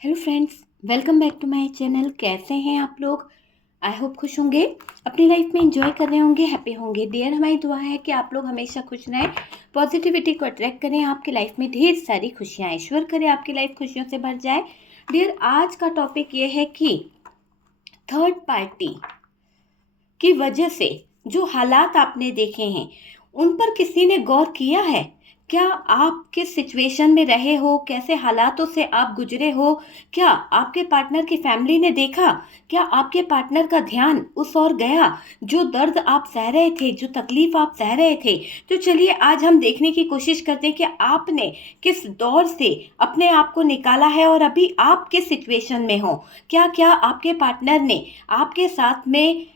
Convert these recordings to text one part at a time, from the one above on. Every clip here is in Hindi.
Hello friends, welcome back to my channel. कैसे हैं आप लोग? आई होप खुश होंगे, अपनी लाइफ में एंजॉय कर रहे होंगे, हैप्पी होंगे। डियर, हमारी दुआ है कि आप लोग हमेशा खुश रहें, पॉजिटिविटी को अट्रैक्ट करें, आपकी लाइफ में ढेर सारी खुशियाँ, ईश्वर करे आपकी लाइफ खुशियों से भर जाए। डियर, आज का टॉपिक ये है कि थर्ड पार्टी की वजह से जो हालात आपने देखे हैं उन पर किसी ने गौर किया है? क्या आप किस सिचुएशन में रहे हो, कैसे हालातों से आप गुजरे हो? क्या आपके पार्टनर की फैमिली ने देखा? क्या आपके पार्टनर का ध्यान उस ओर गया? जो दर्द आप सह रहे थे, जो तकलीफ आप सह रहे थे, तो चलिए आज हम देखने की कोशिश करते हैं कि आपने किस दौर से अपने आप को निकाला है और अभी आप किस सिचुएशन में हो। क्या क्या आपके पार्टनर ने आपके साथ में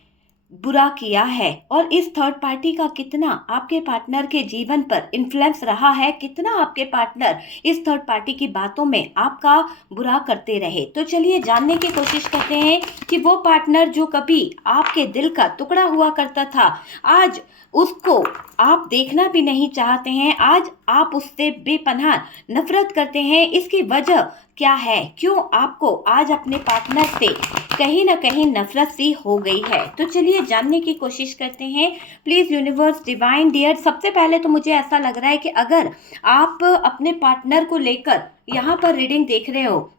बुरा किया है और इस थर्ड पार्टी का कितना आपके पार्टनर के जीवन पर इन्फ्लुएंस रहा है, कितना आपके पार्टनर इस थर्ड पार्टी की बातों में आपका बुरा करते रहे। तो चलिए जानने की कोशिश करते हैं कि वो पार्टनर जो कभी आपके दिल का टुकड़ा हुआ करता था, आज उसको आप देखना भी नहीं चाहते हैं, आज आप उससे बेपनाह नफरत करते हैं। इसकी वजह क्या है? क्यों आपको आज अपने पार्टनर से कहीं ना कहीं नफरत सी हो गई है? तो चलिए जानने की कोशिश करते हैं। प्लीज यूनिवर्स, डिवाइन, डियर, सबसे पहले तो मुझे ऐसा लग रहा है कि अगर आप अपने पार्टनर को लेकर यहाँ पर रीडिंग देख रहे हो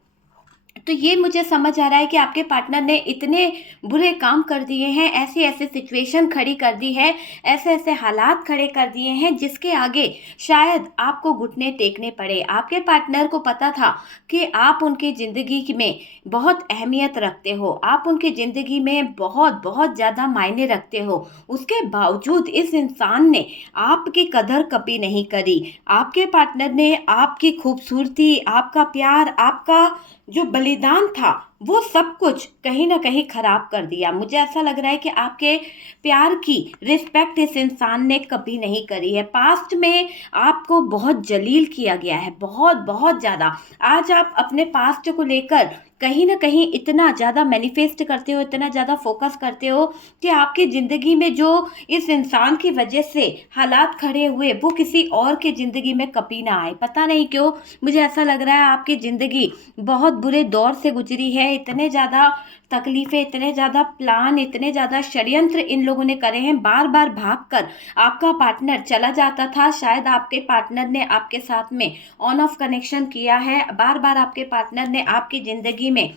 तो ये मुझे समझ आ रहा है कि आपके पार्टनर ने इतने बुरे काम कर दिए हैं, ऐसी ऐसी सिचुएशन खड़ी कर दी है, ऐसे ऐसे हालात खड़े कर दिए हैं जिसके आगे शायद आपको घुटने टेकने पड़े। आपके पार्टनर को पता था कि आप उनकी ज़िंदगी में बहुत अहमियत रखते हो, आप उनकी ज़िंदगी में बहुत बहुत ज़्यादा मायने रखते हो। उसके बावजूद इस इंसान ने आपकी कदर कभी नहीं करी। आपके पार्टनर ने आपकी खूबसूरती, आपका प्यार, आपका जो बलिदान था, वो सब कुछ कहीं ना कहीं खराब कर दिया। मुझे ऐसा लग रहा है कि आपके प्यार की रिस्पेक्ट इस इंसान ने कभी नहीं करी है। पास्ट में आपको बहुत जलील किया गया है, बहुत बहुत ज़्यादा। आज आप अपने पास्ट को लेकर कहीं ना कहीं इतना ज़्यादा मैनिफेस्ट करते हो, इतना ज़्यादा फोकस करते हो कि आपकी ज़िंदगी में जो इस इंसान की वजह से हालात खड़े हुए वो किसी और की ज़िंदगी में कभी ना आए। पता नहीं क्यों मुझे ऐसा लग रहा है आपकी ज़िंदगी बहुत बुरे दौर से गुजरी है। इतने ज़्यादा तकलीफ़ें, इतने ज़्यादा प्लान, इतने ज़्यादा षड्यंत्र इन लोगों ने करे हैं। बार बार भाग कर आपका पार्टनर चला जाता था, शायद आपके पार्टनर ने आपके साथ में ऑन ऑफ कनेक्शन किया है, बार बार आपके पार्टनर ने आपकी ज़िंदगी में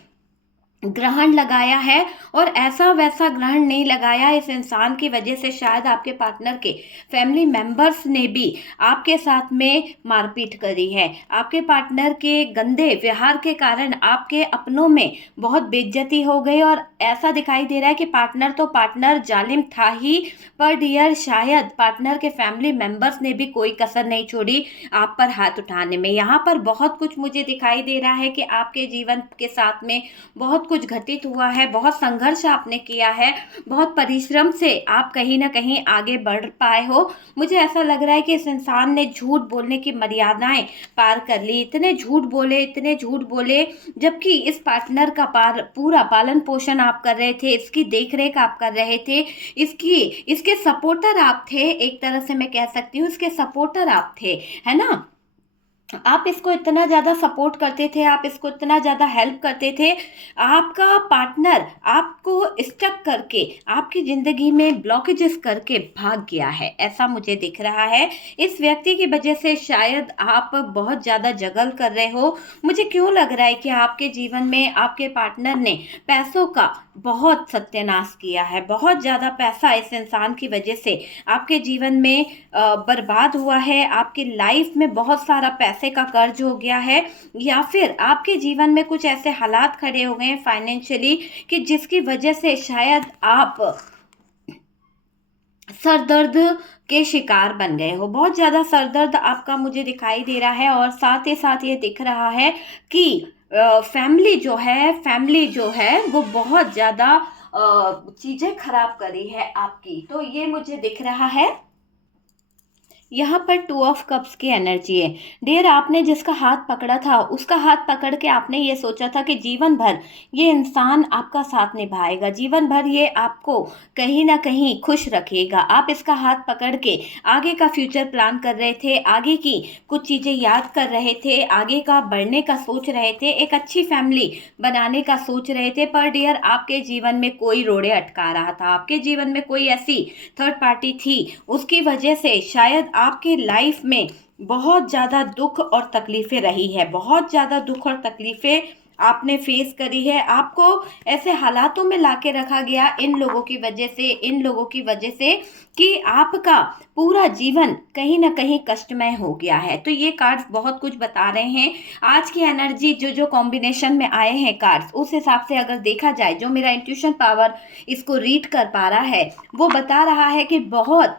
ग्रहण लगाया है और ऐसा वैसा ग्रहण नहीं लगाया। इस इंसान की वजह से शायद आपके पार्टनर के फैमिली मेंबर्स ने भी आपके साथ में मारपीट करी है। आपके पार्टनर के गंदे व्यवहार के कारण आपके अपनों में बहुत बेइज्जती हो गई और ऐसा दिखाई दे रहा है कि पार्टनर तो पार्टनर जालिम था ही, पर डियर शायद पार्टनर के फैमिली मेंबर्स ने भी कोई कसर नहीं छोड़ी आप पर हाथ उठाने में। यहाँ पर बहुत कुछ मुझे दिखाई दे रहा है कि आपके जीवन के साथ में बहुत कुछ घटित हुआ है, बहुत संघर्ष आपने किया है, बहुत परिश्रम से आप कहीं ना कहीं आगे बढ़ पाए हो। मुझे ऐसा लग रहा है कि इस इंसान ने झूठ बोलने की मर्यादाएं पार कर ली। इतने झूठ बोले, इतने झूठ बोले, जबकि इस पार्टनर का पूरा पालन पोषण आप कर रहे थे, इसकी देखरेख आप कर रहे थे, इसकी इसके सपोर्टर आप थे। एक तरह से मैं कह सकती हूँ इसके सपोर्टर आप थे, है ना? आप इसको इतना ज़्यादा सपोर्ट करते थे, आप इसको इतना ज़्यादा हेल्प करते थे। आपका पार्टनर आपको स्टक करके, आपकी ज़िंदगी में ब्लॉकेजेस करके भाग गया है, ऐसा मुझे दिख रहा है। इस व्यक्ति की वजह से शायद आप बहुत ज़्यादा जगल कर रहे हो। मुझे क्यों लग रहा है कि आपके जीवन में आपके पार्टनर ने पैसों का बहुत सत्यानाश किया है। बहुत ज़्यादा पैसा इस इंसान की वजह से आपके जीवन में बर्बाद हुआ है। आपकी लाइफ में बहुत सारा पैसे का कर्ज हो गया है, या फिर आपके जीवन में कुछ ऐसे हालात खड़े हो गए हैं फाइनेंशियली कि जिसकी वजह से शायद आप सर दर्द के शिकार बन गए हो। बहुत ज़्यादा सर दर्द आपका मुझे दिखाई दे रहा है और साथ ही साथ ये दिख रहा है कि फैमिली जो है वो बहुत ज़्यादा चीज़ें खराब करी है आपकी। तो ये मुझे दिख रहा है यहाँ पर टू ऑफ कप्स की एनर्जी है। डियर, आपने जिसका हाथ पकड़ा था उसका हाथ पकड़ के आपने ये सोचा था कि जीवन भर ये इंसान आपका साथ निभाएगा, जीवन भर ये आपको कहीं ना कहीं खुश रखेगा। आप इसका हाथ पकड़ के आगे का फ्यूचर प्लान कर रहे थे, आगे की कुछ चीज़ें याद कर रहे थे, आगे का बढ़ने का सोच रहे थे, एक अच्छी फैमिली बनाने का सोच रहे थे। पर डियर, आपके जीवन में कोई रोड़े अटका रहा था, आपके जीवन में कोई ऐसी थर्ड पार्टी थी, उसकी वजह से शायद आपके लाइफ में बहुत ज़्यादा दुख और तकलीफ़ें रही है, बहुत ज़्यादा दुख और तकलीफ़ें आपने फेस करी है। आपको ऐसे हालातों में लाके रखा गया इन लोगों की वजह से, इन लोगों की वजह से, कि आपका पूरा जीवन कहीं ना कहीं कष्टमय हो गया है। तो ये कार्ड्स बहुत कुछ बता रहे हैं। आज की एनर्जी जो जो कॉम्बिनेशन में आए हैं कार्ड्स, उस हिसाब से अगर देखा जाए, जो मेरा इंट्यूशन पावर इसको रीड कर पा रहा है, वो बता रहा है कि बहुत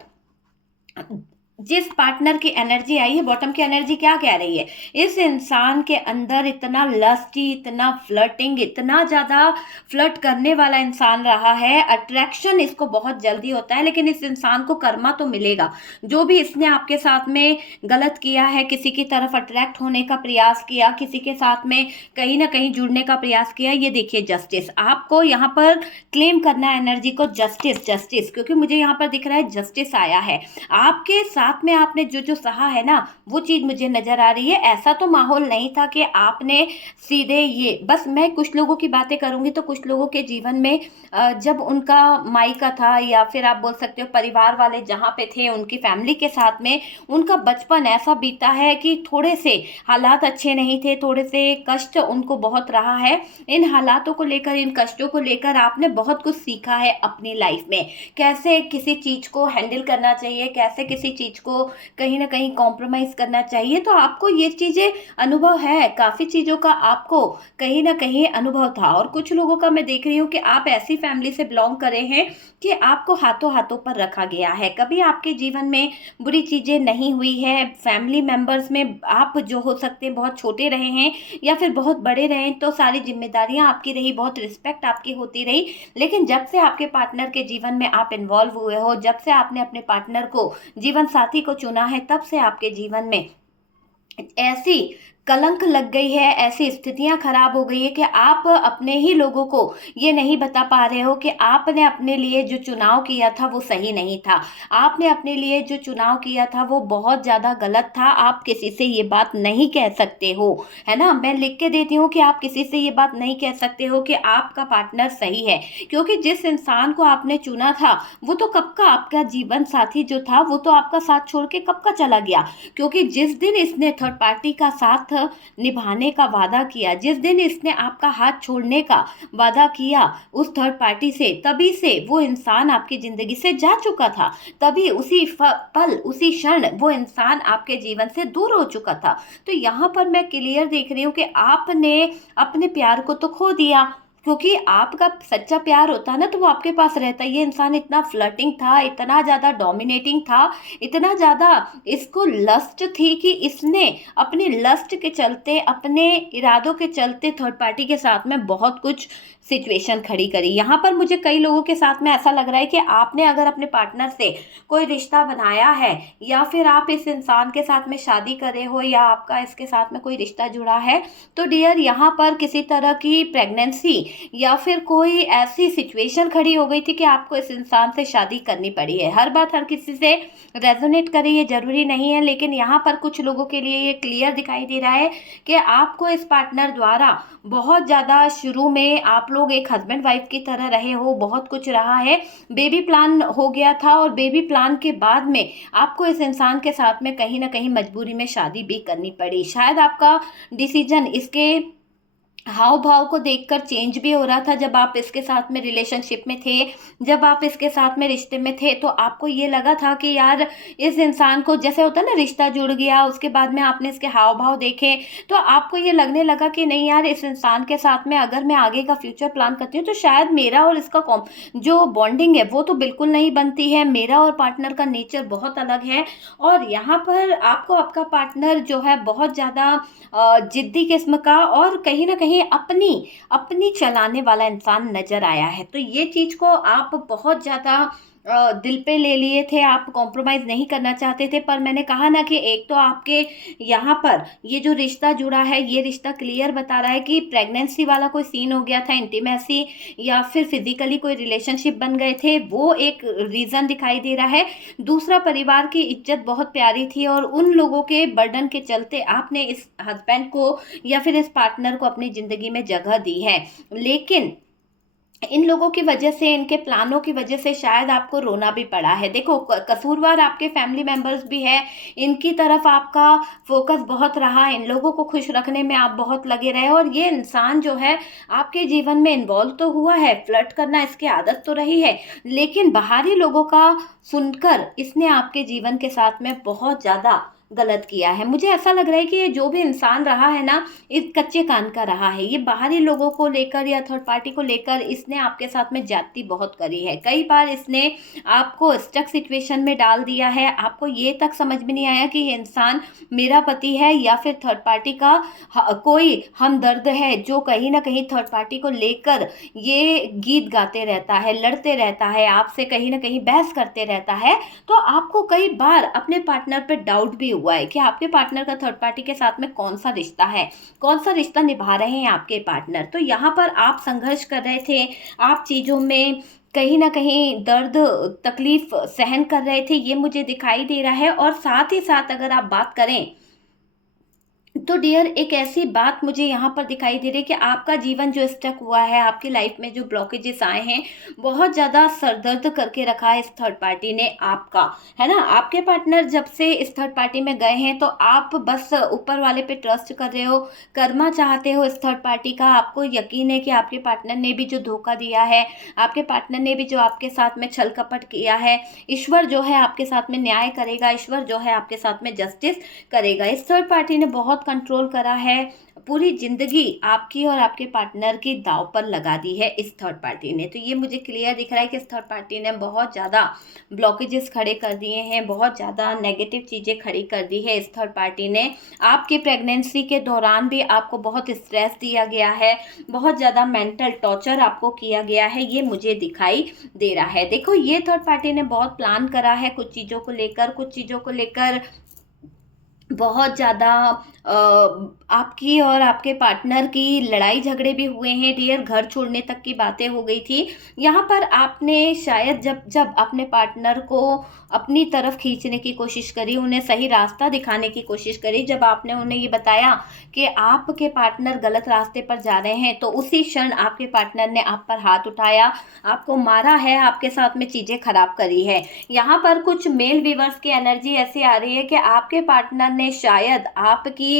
जिस पार्टनर की एनर्जी आई है, बॉटम की एनर्जी क्या कह रही है, इस इंसान के अंदर इतना लस्टी, इतना फ्लर्टिंग, इतना ज़्यादा फ्लर्ट करने वाला इंसान रहा है। अट्रैक्शन इसको बहुत जल्दी होता है, लेकिन इस इंसान को कर्मा तो मिलेगा। जो भी इसने आपके साथ में गलत किया है, किसी की तरफ अट्रैक्ट होने का प्रयास किया, किसी के साथ में कहीं ना कहीं जुड़ने का प्रयास किया, ये देखिए जस्टिस आपको यहाँ पर क्लेम करना है एनर्जी को। जस्टिस, जस्टिस, क्योंकि मुझे यहाँ पर दिख रहा है जस्टिस आया है। आपके साथ में आपने जो जो सहा है ना, वो चीज़ मुझे नज़र आ रही है। ऐसा तो माहौल नहीं था कि आपने सीधे ये, बस मैं कुछ लोगों की बातें करूंगी तो कुछ लोगों के जीवन में जब उनका मायका था, या फिर आप बोल सकते हो परिवार वाले जहाँ पे थे, उनकी फैमिली के साथ में उनका बचपन ऐसा बीता है कि थोड़े से हालात अच्छे नहीं थे, थोड़े से कष्ट उनको बहुत रहा है। इन हालातों को लेकर, इन कष्टों को लेकर आपने बहुत कुछ सीखा है अपनी लाइफ में, कैसे किसी चीज़ को हैंडल करना चाहिए, कैसे किसी चीज़ को कहीं ना कहीं कॉम्प्रोमाइज़ करना चाहिए। तो आपको ये चीज़ें अनुभव है, काफ़ी चीज़ों का आपको कहीं ना कहीं अनुभव था। और कुछ लोगों का मैं देख रही हूँ कि आप ऐसी फैमिली से बिलोंग कर रहे हैं कि आपको हाथों हाथों पर रखा गया है। कभी आपके जीवन में बुरी चीज़ें नहीं हुई है, फैमिली मेंबर्स में आप जो हो सकते हैं बहुत छोटे रहे हैं या फिर बहुत बड़े रहे हैं, तो सारी जिम्मेदारियां आपकी रही, बहुत रिस्पेक्ट आपकी होती रही। लेकिन जब से आपके पार्टनर के जीवन में आप इन्वॉल्व हुए हो, जब से आपने अपने पार्टनर को, जीवन साथी को चुना है, तब से आपके जीवन में ऐसी कलंक लग गई है, ऐसी स्थितियां खराब हो गई है कि आप अपने ही लोगों को ये नहीं बता पा रहे हो कि आपने अपने लिए जो चुनाव किया था वो सही नहीं था। आपने अपने लिए जो चुनाव किया था वो बहुत ज़्यादा गलत था। आप किसी से ये बात नहीं कह सकते हो, है ना। मैं लिख के देती हूँ कि आप किसी से ये बात नहीं कह सकते हो कि आपका पार्टनर सही है, क्योंकि जिस इंसान को आपने चुना था वो तो कब का आपका जीवन साथी जो था, वो तो आपका साथ छोड़ के कब का चला गया। क्योंकि जिस दिन इसने थर्ड पार्टी का साथ निभाने का वादा किया, जिस दिन इसने आपका हाथ छोड़ने का वादा किया उस थर्ड पार्टी से, तभी से वो इंसान आपकी ज़िंदगी से जा चुका था। तभी उसी पल, उसी क्षण वो इंसान आपके जीवन से दूर हो चुका था। तो यहाँ पर मैं क्लियर देख रही हूँ कि आपने अपने प्यार को तो खो दिया, क्योंकि आपका सच्चा प्यार होता ना तो वो आपके पास रहता। ये इंसान इतना फ्लर्टिंग था, इतना ज़्यादा डोमिनेटिंग था, इतना ज़्यादा इसको लस्ट थी कि इसने अपनी लस्ट के चलते, अपने इरादों के चलते थर्ड पार्टी के साथ में बहुत कुछ सिचुएशन खड़ी करी। यहाँ पर मुझे कई लोगों के साथ में ऐसा लग रहा है कि आपने अगर अपने पार्टनर से कोई रिश्ता बनाया है, या फिर आप इस इंसान के साथ में शादी करे हो, या आपका इसके साथ में कोई रिश्ता जुड़ा है, तो डियर यहाँ पर किसी तरह की प्रेगनेंसी या फिर कोई ऐसी सिचुएशन खड़ी हो गई थी कि आपको इस इंसान से शादी करनी पड़ी है। हर बात हर किसी से रेजोनेट करे ये जरूरी नहीं है, लेकिन यहाँ पर कुछ लोगों के लिए ये क्लियर दिखाई दे रहा है कि आपको इस पार्टनर द्वारा बहुत ज़्यादा, शुरू में आप लोग एक हस्बैंड वाइफ की तरह रहे हो, बहुत कुछ रहा है, बेबी प्लान हो गया था, और बेबी प्लान के बाद में आपको इस इंसान के साथ में कहीं ना कहीं मजबूरी में शादी भी करनी पड़ी। शायद आपका डिसीजन इसके हाव भाव को देखकर चेंज भी हो रहा था। जब आप इसके साथ में रिलेशनशिप में थे, जब आप इसके साथ में रिश्ते में थे, तो आपको ये लगा था कि यार इस इंसान को, जैसे होता है ना रिश्ता जुड़ गया, उसके बाद में आपने इसके हाव भाव देखे, तो आपको ये लगने लगा कि नहीं यार, इस इंसान के साथ में अगर मैं आगे का फ्यूचर प्लान करती हूँ तो शायद मेरा और इसका जो बॉन्डिंग है वो तो बिल्कुल नहीं बनती है, मेरा और पार्टनर का नेचर बहुत अलग है। और यहाँ पर आपको आपका पार्टनर जो है बहुत ज़्यादा जिद्दी किस्म का, और कहीं ना कहीं अपनी अपनी चलाने वाला इंसान नजर आया है। तो ये चीज़ को आप बहुत ज़्यादा दिल पे ले लिए थे, आप कॉम्प्रोमाइज़ नहीं करना चाहते थे। पर मैंने कहा ना कि एक तो आपके यहाँ पर ये जो रिश्ता जुड़ा है, ये रिश्ता क्लियर बता रहा है कि प्रेगनेंसी वाला कोई सीन हो गया था, इंटीमेसी या फिर फिजिकली कोई रिलेशनशिप बन गए थे, वो एक रीज़न दिखाई दे रहा है। दूसरा, परिवार की इज्जत बहुत प्यारी थी और उन लोगों के बर्डन के चलते आपने इस हस्बैंड को या फिर इस पार्टनर को अपनी ज़िंदगी में जगह दी है। लेकिन इन लोगों की वजह से, इनके प्लानों की वजह से शायद आपको रोना भी पड़ा है। देखो, कसूरवार आपके फैमिली मेंबर्स भी है, इनकी तरफ आपका फोकस बहुत रहा, इन लोगों को खुश रखने में आप बहुत लगे रहे, और ये इंसान जो है आपके जीवन में इन्वॉल्व तो हुआ है, फ्लर्ट करना इसकी आदत तो रही है, लेकिन बाहरी लोगों का सुनकर इसने आपके जीवन के साथ में बहुत ज़्यादा गलत किया है। मुझे ऐसा लग रहा है कि ये जो भी इंसान रहा है ना, इस कच्चे कान का रहा है। ये बाहरी लोगों को लेकर या थर्ड पार्टी को लेकर इसने आपके साथ में ज्यादती बहुत करी है। कई बार इसने आपको स्टक सिचुएशन में डाल दिया है। आपको ये तक समझ में नहीं आया कि ये इंसान मेरा पति है या फिर थर्ड पार्टी का कोई हमदर्द है, जो कहीं ना कहीं थर्ड पार्टी को लेकर ये गीत गाते रहता है, लड़ते रहता है, आपसे कहीं ना कहीं बहस करते रहता है। तो आपको कई बार अपने पार्टनर पर डाउट भी हुआ है कि आपके पार्टनर का थर्ड पार्टी के साथ में कौन सा रिश्ता है, कौन सा रिश्ता निभा रहे हैं आपके पार्टनर। तो यहाँ पर आप संघर्ष कर रहे थे, आप चीज़ों में कहीं ना कहीं दर्द, तकलीफ सहन कर रहे थे, ये मुझे दिखाई दे रहा है। और साथ ही साथ अगर आप बात करें तो डियर, एक ऐसी बात मुझे यहाँ पर दिखाई दे रही है कि आपका जीवन जो स्टक हुआ है, आपकी लाइफ में जो ब्लॉकेजेस आए हैं, बहुत ज़्यादा सरदर्द करके रखा है इस थर्ड पार्टी ने आपका, है ना। आपके पार्टनर जब से इस थर्ड पार्टी में गए हैं तो आप बस ऊपर वाले पे ट्रस्ट कर रहे हो, कर्मा चाहते हो इस थर्ड पार्टी का। आपको यकीन है कि आपके पार्टनर ने भी जो धोखा दिया है, आपके पार्टनर ने भी जो आपके साथ में छल कपट किया है, ईश्वर जो है आपके साथ में न्याय करेगा, ईश्वर जो है आपके साथ में जस्टिस करेगा। इस थर्ड पार्टी ने बहुत कंट्रोल करा है, पूरी जिंदगी आपकी और आपके पार्टनर की दांव पर लगा दी है इस थर्ड पार्टी ने। तो ये मुझे क्लियर दिख रहा है कि इस थर्ड पार्टी ने बहुत ज़्यादा ब्लॉकेजेस खड़े कर दिए हैं, बहुत ज़्यादा नेगेटिव चीज़ें खड़ी कर दी है इस थर्ड पार्टी ने। आपकी प्रेगनेंसी के दौरान भी आपको बहुत स्ट्रेस दिया गया है, बहुत ज़्यादा मेंटल टॉर्चर आपको किया गया है, ये मुझे दिखाई दे रहा है। देखो, ये थर्ड पार्टी ने बहुत प्लान करा है कुछ चीज़ों को लेकर, कुछ चीज़ों को लेकर बहुत ज़्यादा आपकी और आपके पार्टनर की लड़ाई झगड़े भी हुए हैं डियर, घर छोड़ने तक की बातें हो गई थी। यहाँ पर आपने शायद जब जब अपने पार्टनर को अपनी तरफ खींचने की कोशिश करी, उन्हें सही रास्ता दिखाने की कोशिश करी, जब आपने उन्हें ये बताया कि आपके पार्टनर गलत रास्ते पर जा रहे हैं, तो उसी क्षण आपके पार्टनर ने आप पर हाथ उठाया, आपको मारा है, आपके साथ में चीज़ें खराब करी है। यहाँ पर कुछ मेल व्यूअर्स की एनर्जी ऐसी आ रही है कि आपके पार्टनर ने शायद आपकी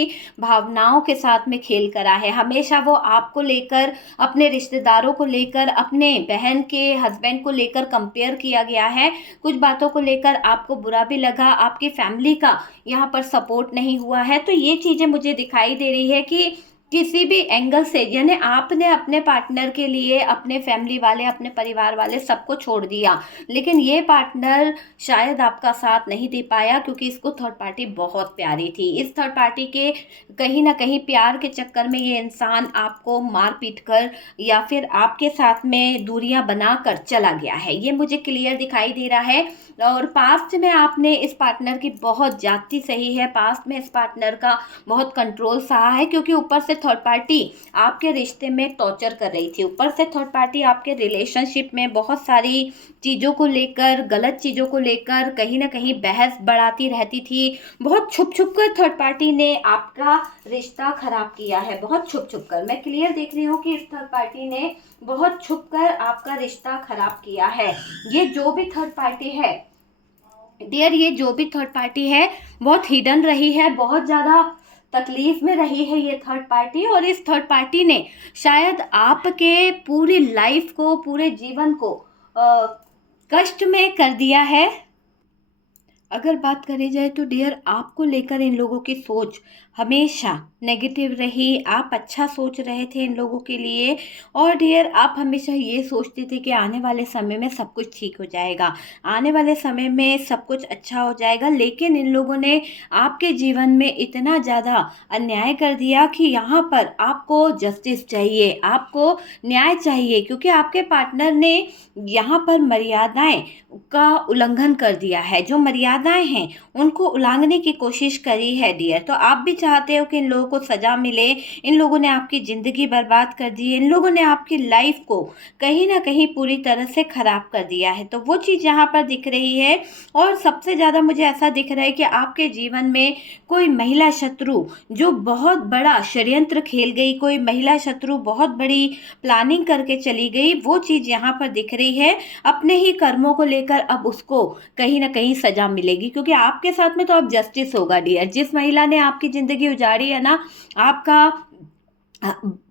भावनाओं के साथ में खेल करा है। हमेशा वो आपको लेकर, अपने रिश्तेदारों को लेकर, अपने बहन के हस्बैंड को लेकर कंपेयर किया गया है। कुछ बातों को लेकर आपको बुरा भी लगा, आपकी फैमिली का यहाँ पर सपोर्ट नहीं हुआ है। तो ये चीज़ें मुझे दिखाई दे रही है कि किसी भी एंगल से, यानी आपने अपने पार्टनर के लिए अपने फैमिली वाले, अपने परिवार वाले सबको छोड़ दिया, लेकिन ये पार्टनर शायद आपका साथ नहीं दे पाया क्योंकि इसको थर्ड पार्टी बहुत प्यारी थी। इस थर्ड पार्टी के कहीं ना कहीं प्यार के चक्कर में ये इंसान आपको मार पीट कर या फिर आपके साथ में दूरियां बनाकर चला गया है, ये मुझे क्लियर दिखाई दे रहा है। और पास्ट में आपने इस पार्टनर की बहुत ज्यादती सही है, पास्ट में इस पार्टनर का बहुत कंट्रोल सहा है, क्योंकि ऊपर से थर्ड पार्टी आपके रिश्ते में टॉर्चर कर रही थी, ऊपर से थर्ड पार्टी आपके रिलेशनशिप में बहुत सारी चीज़ों को लेकर, गलत चीज़ों को लेकर कहीं ना कहीं बहस बढ़ाती रहती थी। बहुत छुप छुप कर थर्ड पार्टी ने आपका रिश्ता खराब किया है, बहुत छुप छुप कर। मैं क्लियर देख रही हूँ कि इस थर्ड पार्टी ने बहुत छुप कर आपका रिश्ता खराब किया है। ये जो भी थर्ड पार्टी है डियर, ये जो भी थर्ड पार्टी है बहुत हिडन रही है, बहुत ज़्यादा तकलीफ में रही है ये थर्ड पार्टी। और इस थर्ड पार्टी ने शायद आपके पूरी लाइफ को, पूरे जीवन को कष्ट में कर दिया है। अगर बात करी जाए तो डियर, आपको लेकर इन लोगों की सोच हमेशा नेगेटिव रही, आप अच्छा सोच रहे थे इन लोगों के लिए। और डियर आप हमेशा ये सोचते थे कि आने वाले समय में सब कुछ ठीक हो जाएगा, आने वाले समय में सब कुछ अच्छा हो जाएगा। लेकिन इन लोगों ने आपके जीवन में इतना ज़्यादा अन्याय कर दिया कि यहाँ पर आपको जस्टिस चाहिए, आपको न्याय चाहिए, क्योंकि आपके पार्टनर ने यहाँ पर मर्यादाएं का उल्लंघन कर दिया है। जो मर्यादाएं हैं उनको उल्लंघने की कोशिश करी है डियर। तो आप भी चाहते हो कि इन लोगों को सजा मिले। इन लोगों ने आपकी ज़िंदगी बर्बाद कर दी है, इन लोगों ने आपकी लाइफ को कहीं ना कहीं पूरी तरह से ख़राब कर दिया है। तो वो चीज़ यहाँ पर दिख रही है। और सबसे ज़्यादा मुझे ऐसा दिख रहा है कि आपके जीवन में कोई महिला शत्रु जो बहुत बड़ा षड्यंत्र खेल गई, कोई महिला शत्रु बहुत बड़ी प्लानिंग करके चली गई, वो चीज़ यहाँ पर दिख रही है। अपने ही कर्मों को लेकर अब उसको कहीं ना कहीं सजा मिलेगी, क्योंकि आपके साथ में तो अब जस्टिस होगा डियर। जिस महिला ने आपकी ज़िंदगी उजाड़ी है ना, आपका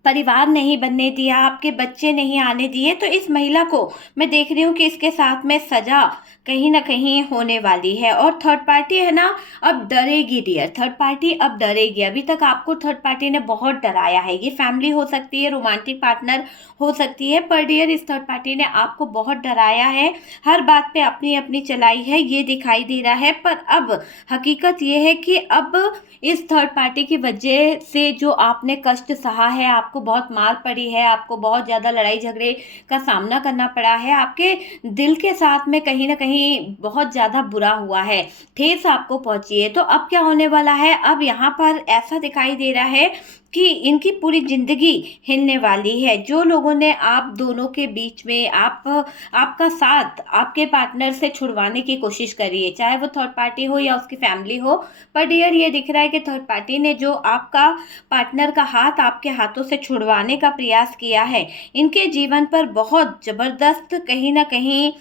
परिवार नहीं बनने दिया, आपके बच्चे नहीं आने दिए, तो इस महिला को मैं देख रही हूँ कि इसके साथ में सजा कहीं ना कहीं होने वाली है। और थर्ड पार्टी है ना, अब डरेगी डियर, थर्ड पार्टी अब डरेगी। अभी तक आपको थर्ड पार्टी ने बहुत डराया है, ये फैमिली हो सकती है, रोमांटिक पार्टनर हो सकती है, पर डियर इस थर्ड पार्टी ने आपको बहुत डराया है, हर बात पे अपनी अपनी चलाई है, ये दिखाई दे रहा है। पर अब हकीकत ये है कि अब इस थर्ड पार्टी की वजह से जो आपने कष्ट सहा है, आपको बहुत मार पड़ी है, आपको बहुत ज़्यादा लड़ाई झगड़े का सामना करना पड़ा है, आपके दिल के साथ में कहीं ना कहीं बहुत ज़्यादा बुरा हुआ है, ठेस आपको पहुंची है। तो अब क्या होने वाला है, अब यहाँ पर ऐसा दिखाई दे रहा है कि इनकी पूरी ज़िंदगी हिलने वाली है। जो लोगों ने आप दोनों के बीच में आपका साथ आपके पार्टनर से छुड़वाने की कोशिश करी है, चाहे वो थर्ड पार्टी हो या उसकी फैमिली हो, पर डियर ये दिख रहा है कि थर्ड पार्टी ने जो आपका पार्टनर का हाथ आपके हाथों से छुड़वाने का प्रयास किया है, इनके जीवन पर बहुत ज़बरदस्त कहीं ना कहीं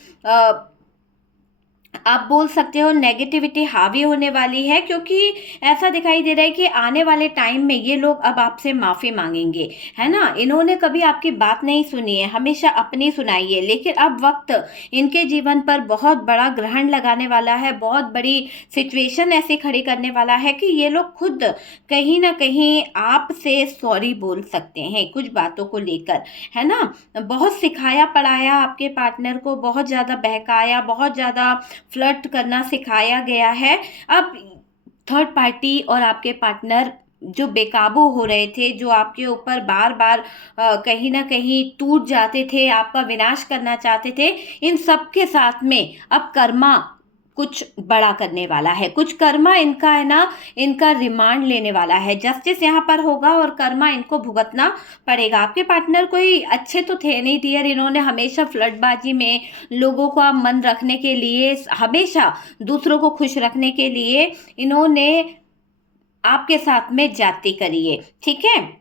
आप बोल सकते हो नेगेटिविटी हावी होने वाली है। क्योंकि ऐसा दिखाई दे रहा है कि आने वाले टाइम में ये लोग अब आपसे माफ़ी मांगेंगे, है ना। इन्होंने कभी आपकी बात नहीं सुनी है, हमेशा अपनी सुनाई है, लेकिन अब वक्त इनके जीवन पर बहुत बड़ा ग्रहण लगाने वाला है, बहुत बड़ी सिचुएशन ऐसी खड़ी करने वाला है कि ये लोग खुद कहीं ना कहीं आपसे सॉरी बोल सकते हैं कुछ बातों को लेकर, है ना। बहुत सिखाया पढ़ाया आपके पार्टनर को, बहुत ज़्यादा बहकाया, बहुत ज़्यादा फ्लर्ट करना सिखाया गया है। अब थर्ड पार्टी और आपके पार्टनर जो बेकाबू हो रहे थे, जो आपके ऊपर बार बार कहीं ना कहीं टूट जाते थे, आपका विनाश करना चाहते थे, इन सब के साथ में अब कर्मा कुछ बड़ा करने वाला है, कुछ कर्मा इनका है ना, इनका रिमांड लेने वाला है। जस्टिस यहाँ पर होगा और कर्मा इनको भुगतना पड़ेगा। आपके पार्टनर कोई अच्छे तो थे नहीं डियर, इन्होंने हमेशा फ्लर्टबाजी में लोगों का मन रखने के लिए, हमेशा दूसरों को खुश रखने के लिए इन्होंने आपके साथ में जाती करी है, ठीक है।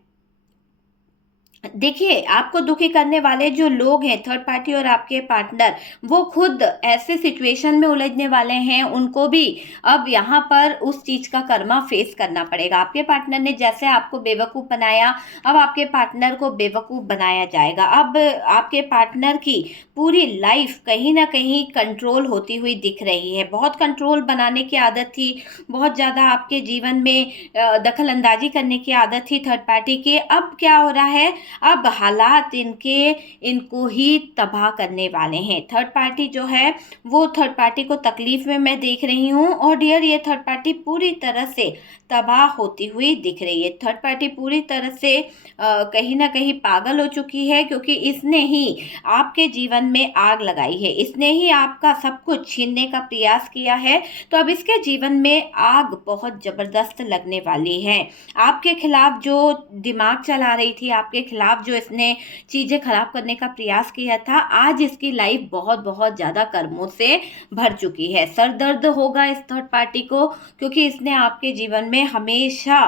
देखिए आपको दुखी करने वाले जो लोग हैं थर्ड पार्टी और आपके पार्टनर, वो खुद ऐसे सिचुएशन में उलझने वाले हैं, उनको भी अब यहाँ पर उस चीज़ का कर्मा फेस करना पड़ेगा। आपके पार्टनर ने जैसे आपको बेवकूफ़ बनाया, अब आपके पार्टनर को बेवकूफ़ बनाया जाएगा। अब आपके पार्टनर की पूरी लाइफ कहीं ना कहीं कंट्रोल होती हुई दिख रही है। बहुत कंट्रोल बनाने की आदत थी, बहुत ज़्यादा आपके जीवन में दखल अंदाजी करने की आदत थी थर्ड पार्टी की। अब क्या हो रहा है, अब हालात इनको ही तबाह करने वाले हैं। थर्ड पार्टी जो है वो थर्ड पार्टी को तकलीफ में मैं देख रही हूँ। और डियर ये थर्ड पार्टी पूरी तरह से तबाह होती हुई दिख रही है। थर्ड पार्टी पूरी तरह से कहीं ना कहीं पागल हो चुकी है, क्योंकि इसने ही आपके जीवन में आग लगाई है, इसने ही आपका सब कुछ छीनने का प्रयास किया है। तो अब इसके जीवन में आग बहुत ज़बरदस्त लगने वाली है। आपके खिलाफ जो दिमाग चला रही थी, आपके खिलाफ जो इसने चीज़ें खराब करने का प्रयास किया था, आज इसकी लाइफ बहुत बहुत ज़्यादा कर्मों से भर चुकी है। सर दर्द होगा इस थर्ड पार्टी को, क्योंकि इसने आपके जीवन में हमेशा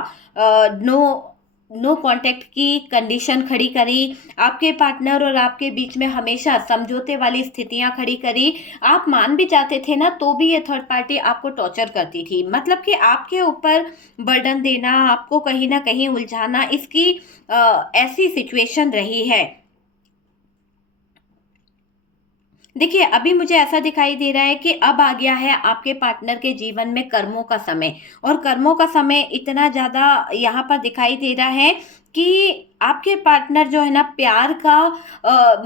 नो कांटेक्ट की कंडीशन खड़ी करी, आपके पार्टनर और आपके बीच में हमेशा समझौते वाली स्थितियां खड़ी करी। आप मान भी जाते थे ना, तो भी ये थर्ड पार्टी आपको टॉर्चर करती थी, मतलब कि आपके ऊपर बर्डन देना, आपको कहीं ना कहीं उलझाना, इसकी ऐसी सिचुएशन रही है। देखिए, अभी मुझे ऐसा दिखाई दे रहा है कि अब आ गया है आपके पार्टनर के जीवन में कर्मों का समय। और कर्मों का समय इतना ज़्यादा यहाँ पर दिखाई दे रहा है कि आपके पार्टनर जो है ना प्यार का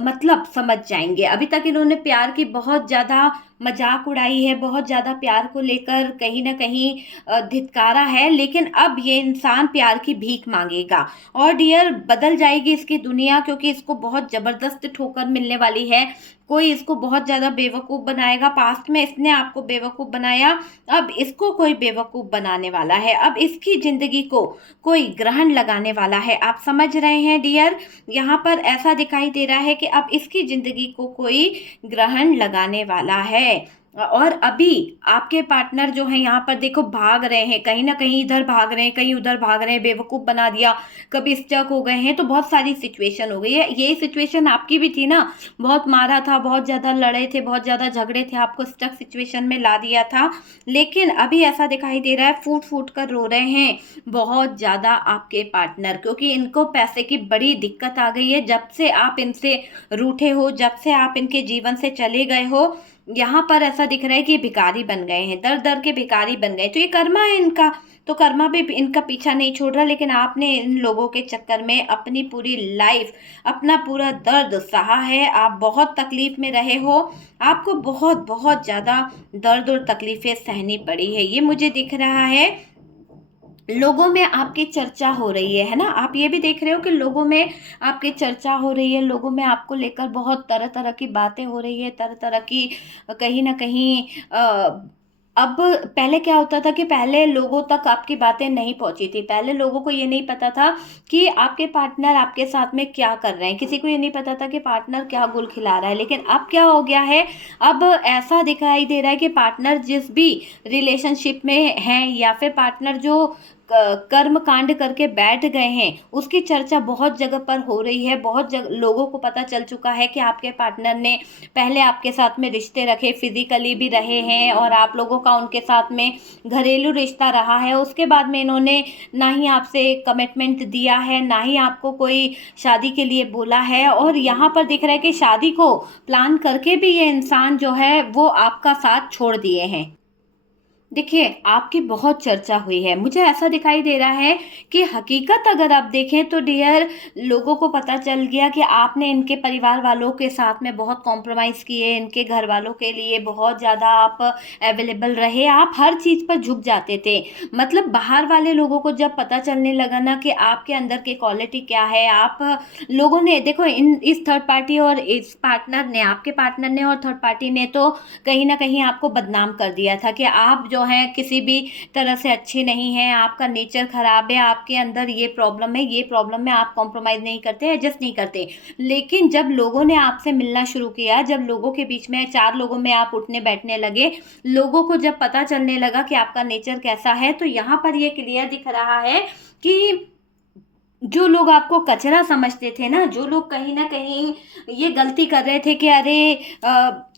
मतलब समझ जाएँगे। अभी तक इन्होंने प्यार की बहुत ज़्यादा मज़ाक उड़ाई है, बहुत ज़्यादा प्यार को लेकर कहीं न कहीं धिक्कारा है, लेकिन अब ये इंसान प्यार की भीख माँगेगा। और डियर, बदल जाएगी इसकी दुनिया, क्योंकि इसको बहुत ज़बरदस्त ठोकर मिलने वाली है। कोई इसको बहुत ज़्यादा बेवकूफ़ बनाएगा। पास्ट में इसने आपको बेवकूफ़ बनाया, अब इसको कोई बेवकूफ़ बनाने वाला है। अब इसकी ज़िंदगी को कोई ग्रहण लगाने वाला है। आप समझ रहे हैं डियर? यहाँ पर ऐसा दिखाई दे रहा है कि अब इसकी ज़िंदगी को कोई ग्रहण लगाने वाला है। और अभी आपके पार्टनर जो हैं यहाँ पर देखो भाग रहे हैं, कहीं न कहीं इधर भाग रहे हैं, कहीं उधर भाग रहे हैं, बेवकूफ़ बना दिया, कभी स्टक हो गए हैं, तो बहुत सारी सिचुएशन हो गई है। ये सिचुएशन आपकी भी थी ना, बहुत मारा था, बहुत ज़्यादा लड़े थे, बहुत ज़्यादा झगड़े थे, आपको स्टक सिचुएशन में ला दिया था। लेकिन अभी ऐसा दिखाई दे रहा है फूट-फूट कर रो रहे हैं बहुत ज़्यादा आपके पार्टनर, क्योंकि इनको पैसे की बड़ी दिक्कत आ गई है। जब से आप इनसे रूठे हो, जब से आप इनके जीवन से चले गए हो, यहाँ पर ऐसा दिख रहा है कि भिखारी बन गए हैं, दर-दर के भिखारी बन गए। तो ये कर्मा है इनका, तो कर्मा भी इनका पीछा नहीं छोड़ रहा। लेकिन आपने इन लोगों के चक्कर में अपनी पूरी लाइफ, अपना पूरा दर्द सहा है। आप बहुत तकलीफ में रहे हो, आपको बहुत बहुत ज़्यादा दर्द और तकलीफ़ें सहनी पड़ी है, ये मुझे दिख रहा है। लोगों में आपकी चर्चा हो रही है ना? आप ये भी देख रहे हो कि लोगों में आपकी चर्चा हो रही है, लोगों में आपको लेकर बहुत तरह-तरह की बातें हो रही है, तरह-तरह की कहीं न कहीं अब पहले क्या होता था कि पहले लोगों तक आपकी बातें नहीं पहुँची थी। पहले लोगों को ये नहीं पता था कि आपके पार्टनर आपके साथ में क्या कर रहे हैं। किसी को ये नहीं पता था कि पार्टनर क्या गुल खिला रहा है। लेकिन अब क्या हो गया है, अब ऐसा दिखाई दे रहा है कि पार्टनर जिस भी रिलेशनशिप में हैं, या फिर पार्टनर जो कर्म कांड करके बैठ गए हैं, उसकी चर्चा बहुत जगह पर हो रही है। बहुत लोगों को पता चल चुका है कि आपके पार्टनर ने पहले आपके साथ में रिश्ते रखे, फिजिकली भी रहे हैं, और आप लोगों का उनके साथ में घरेलू रिश्ता रहा है। उसके बाद में इन्होंने ना ही आपसे कमिटमेंट दिया है, ना ही आपको कोई शादी के लिए बोला है। और यहाँ पर दिख रहा है कि शादी को प्लान करके भी ये इंसान जो है वो आपका साथ छोड़ दिए हैं। देखिए, आपकी बहुत चर्चा हुई है। मुझे ऐसा दिखाई दे रहा है कि हकीकत अगर आप देखें तो डियर, लोगों को पता चल गया कि आपने इनके परिवार वालों के साथ में बहुत कॉम्प्रोमाइज़ किए, इनके घर वालों के लिए बहुत ज़्यादा आप अवेलेबल रहे, आप हर चीज़ पर झुक जाते थे। मतलब बाहर वाले लोगों को जब पता चलने लगा ना कि आपके अंदर की क्वालिटी क्या है, आप लोगों ने देखो इस थर्ड पार्टी और इस पार्टनर ने, आपके पार्टनर ने और थर्ड पार्टी ने तो कहीं न कहीं आपको बदनाम कर दिया था कि आप जो हैं किसी भी तरह से अच्छे नहीं हैं, आपका नेचर ख़राब है, आपके अंदर ये प्रॉब्लम है, आप कॉम्प्रोमाइज़ नहीं करते, एडजस्ट नहीं करते। लेकिन जब लोगों ने आपसे मिलना शुरू किया, जब लोगों के बीच में 4 लोगों में आप उठने-बैठने लगे, लोगों को जब पता चलने लगा कि आपका नेचर कैसा है, तो यहाँ पर ये क्लियर दिख रहा है कि जो लोग आपको कचरा समझते थे ना, जो लोग कहीं न कहीं ये गलती कर रहे थे कि अरे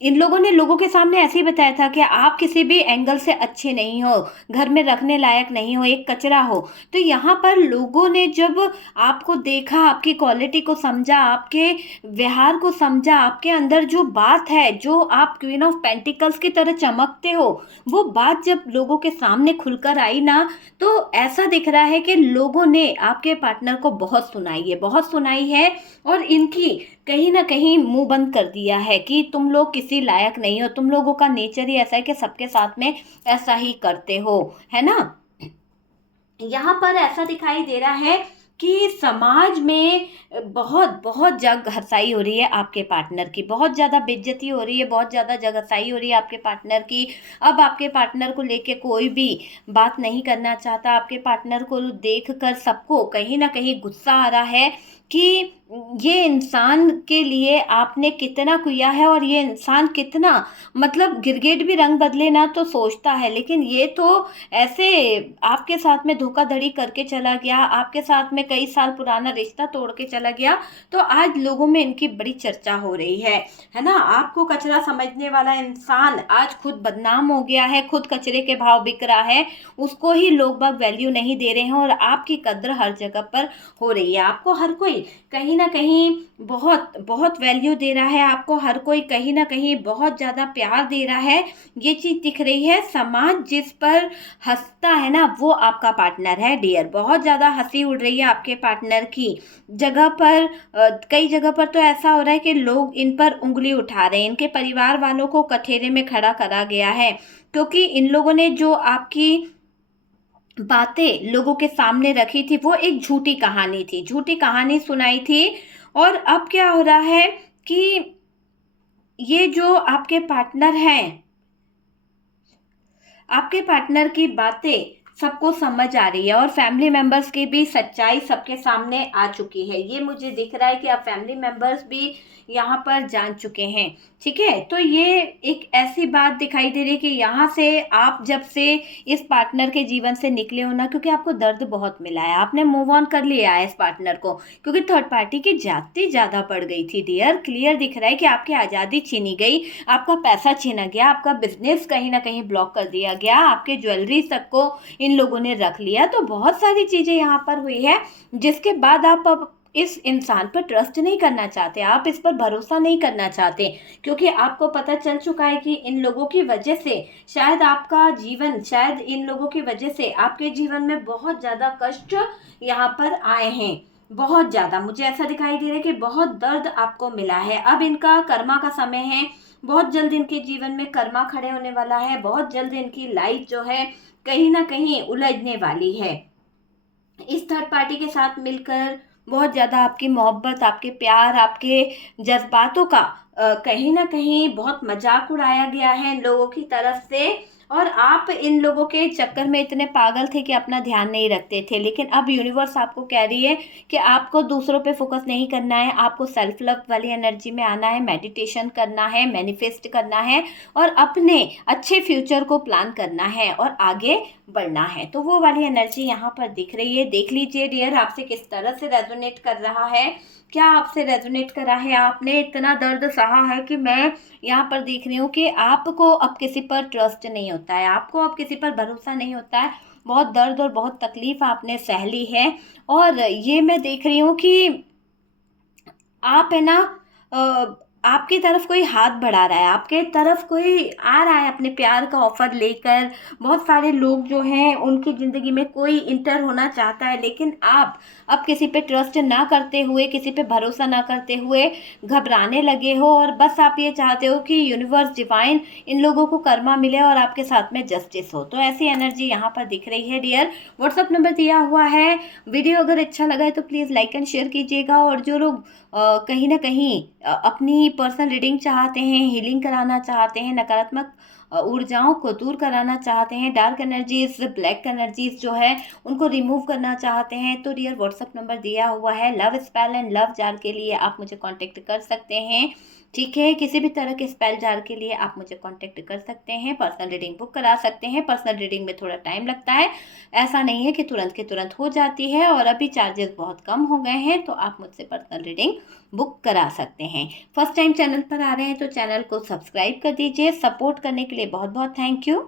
इन लोगों ने लोगों के सामने ऐसे ही बताया था कि आप किसी भी एंगल से अच्छे नहीं हो, घर में रखने लायक नहीं हो, एक कचरा हो। तो यहाँ पर लोगों ने जब आपको देखा, आपकी क्वालिटी को समझा, आपके व्यवहार को समझा, आपके अंदर जो बात है, जो आप क्वीन ऑफ पेंटिकल्स की तरह चमकते हो, वो बात जब लोगों के सामने खुलकर आई ना, तो ऐसा दिख रहा है कि लोगों ने आपके पार्टनर को बहुत सुनाई है, और इनकी कहीं न कहीं मुँह बंद कर दिया है कि तुम लोग किसी लायक नहीं हो, तुम लोगों का नेचर ही ऐसा है कि सबके साथ में ऐसा ही करते हो, है ना? यहाँ पर ऐसा दिखाई दे रहा है कि समाज में बहुत बहुत जग हँसाई हो रही है आपके पार्टनर की, बहुत ज़्यादा बेइज्जती हो रही है, बहुत ज़्यादा जग हँसाई हो रही है आपके पार्टनर की। अब आपके पार्टनर को लेके कोई भी बात नहीं करना चाहता, आपके पार्टनर को देख कर सबको कहीं न कहीं गुस्सा आ रहा है कि ये इंसान के लिए आपने कितना किया है, और ये इंसान कितना, मतलब गिरगिट भी रंग बदले ना तो सोचता है, लेकिन ये तो ऐसे आपके साथ में धोखाधड़ी करके चला गया, आपके साथ में कई साल पुराना रिश्ता तोड़ के चला गया। तो आज लोगों में इनकी बड़ी चर्चा हो रही है ना? आपको कचरा समझने वाला इंसान आज खुद बदनाम हो गया है, खुद कचरे के भाव बिक रहा है, उसको ही लोग बाग वैल्यू नहीं दे रहे हैं, और आपकी कद्र हर जगह पर हो रही है। आपको हर कोई कोई कहीं ना कहीं बहुत बहुत वैल्यू दे रहा है आपको, हर कोई कहीं ना कहीं बहुत ज़्यादा प्यार दे रहा है, ये चीज़ दिख रही है। समाज जिस पर हंसता है ना वो आपका पार्टनर है डियर। बहुत ज़्यादा हंसी उड़ रही है आपके पार्टनर की जगह पर। कई जगह पर तो ऐसा हो रहा है कि लोग इन पर उंगली उठा रहे हैं, इनके परिवार वालों को कठेरे में खड़ा करा गया है, क्योंकि इन लोगों ने जो आपकी बातें लोगों के सामने रखी थी वो एक झूठी कहानी थी, झूठी कहानी सुनाई थी। और अब क्या हो रहा है कि ये जो आपके पार्टनर हैं, आपके पार्टनर की बातें सबको समझ आ रही है और फैमिली मेंबर्स की भी सच्चाई सबके सामने आ चुकी है। ये मुझे दिख रहा है कि अब फैमिली मेंबर्स भी यहाँ पर जान चुके हैं, ठीक है। तो ये एक ऐसी बात दिखाई दे रही है कि यहाँ से आप जब से इस पार्टनर के जीवन से निकले हो ना, क्योंकि आपको दर्द बहुत मिला है, आपने मूव ऑन कर लिया है इस पार्टनर को, क्योंकि थर्ड पार्टी की जाति ज़्यादा बढ़ गई थी डियर। क्लियर दिख रहा है कि आपकी आज़ादी छीनी गई, आपका पैसा छीना गया, आपका बिजनेस कहीं ना कहीं ब्लॉक कर दिया गया, आपके ज्वेलरी तक को इन लोगों ने रख लिया। तो बहुत सारी चीज़ें यहाँ पर हुई है जिसके बाद आप अब इस इंसान पर ट्रस्ट नहीं करना चाहते, आप इस पर भरोसा नहीं करना चाहते, क्योंकि आपको पता चल चुका है कि इन लोगों की वजह से शायद आपका जीवन, शायद इन लोगों की वजह से आपके जीवन में बहुत ज़्यादा कष्ट यहाँ पर आए हैं। बहुत ज़्यादा मुझे ऐसा दिखाई दे रहा है कि बहुत दर्द आपको मिला है। अब इनका कर्मा का समय है, बहुत जल्द इनके जीवन में कर्मा खड़े होने वाला है, बहुत जल्द इनकी लाइफ जो है कहीं ना कहीं उलझने वाली है। इस थर्ड पार्टी के साथ मिलकर बहुत ज़्यादा आपकी मोहब्बत, आपके प्यार, आपके जज्बातों का कहीं ना कहीं बहुत मजाक उड़ाया गया है इन लोगों की तरफ से। और आप इन लोगों के चक्कर में इतने पागल थे कि अपना ध्यान नहीं रखते थे, लेकिन अब यूनिवर्स आपको कह रही है कि आपको दूसरों पे फोकस नहीं करना है, आपको सेल्फ लव वाली एनर्जी में आना है, मेडिटेशन करना है, मैनिफेस्ट करना है और अपने अच्छे फ्यूचर को प्लान करना है और आगे बढ़ना है। तो वो वाली एनर्जी यहाँ पर दिख रही है। देख लीजिए डियर आपसे किस तरह से रेजोनेट कर रहा है, क्या आपसे रेजोनेट करा है, आपने इतना दर्द सहा है कि मैं यहाँ पर देख रही हूँ कि आपको अब किसी पर ट्रस्ट नहीं होता है, आपको अब किसी पर भरोसा नहीं होता है। बहुत दर्द और बहुत तकलीफ आपने सह ली है। और ये मैं देख रही हूँ कि आप है ना आपकी तरफ कोई हाथ बढ़ा रहा है, आपके तरफ कोई आ रहा है अपने प्यार का ऑफर लेकर। बहुत सारे लोग जो हैं उनकी ज़िंदगी में कोई इंटर होना चाहता है, लेकिन आप अब किसी पे ट्रस्ट ना करते हुए, किसी पे भरोसा ना करते हुए घबराने लगे हो और बस आप ये चाहते हो कि यूनिवर्स डिवाइन इन लोगों को कर्मा मिले और आपके साथ में जस्टिस हो। तो ऐसी एनर्जी यहाँ पर दिख रही है डियर। व्हाट्सअप नंबर दिया हुआ है। वीडियो अगर अच्छा लगा है तो प्लीज़ लाइक एंड शेयर कीजिएगा। और जो लोग कहीं ना कहीं अपनी पर्सनल रीडिंग चाहते हैं, हीलिंग कराना चाहते हैं, नकारात्मक ऊर्जाओं को दूर कराना चाहते हैं, डार्क एनर्जीज, ब्लैक एनर्जीज जो है उनको रिमूव करना चाहते हैं, तो डियर व्हाट्सअप नंबर दिया हुआ है। Love spell and love jar के लिए आप मुझे कांटेक्ट कर सकते हैं, ठीक है। किसी भी तरह के स्पेल जार के लिए आप मुझे कांटेक्ट कर सकते हैं, पर्सनल रीडिंग बुक करा सकते हैं। पर्सनल रीडिंग में थोड़ा टाइम लगता है, ऐसा नहीं है कि तुरंत के तुरंत हो जाती है, और अभी चार्जेस बहुत कम हो गए हैं, तो आप मुझसे पर्सनल रीडिंग बुक करा सकते हैं। फर्स्ट टाइम चैनल पर आ रहे हैं तो चैनल को सब्सक्राइब कर दीजिए। सपोर्ट करने के लिए बहुत बहुत थैंक यू।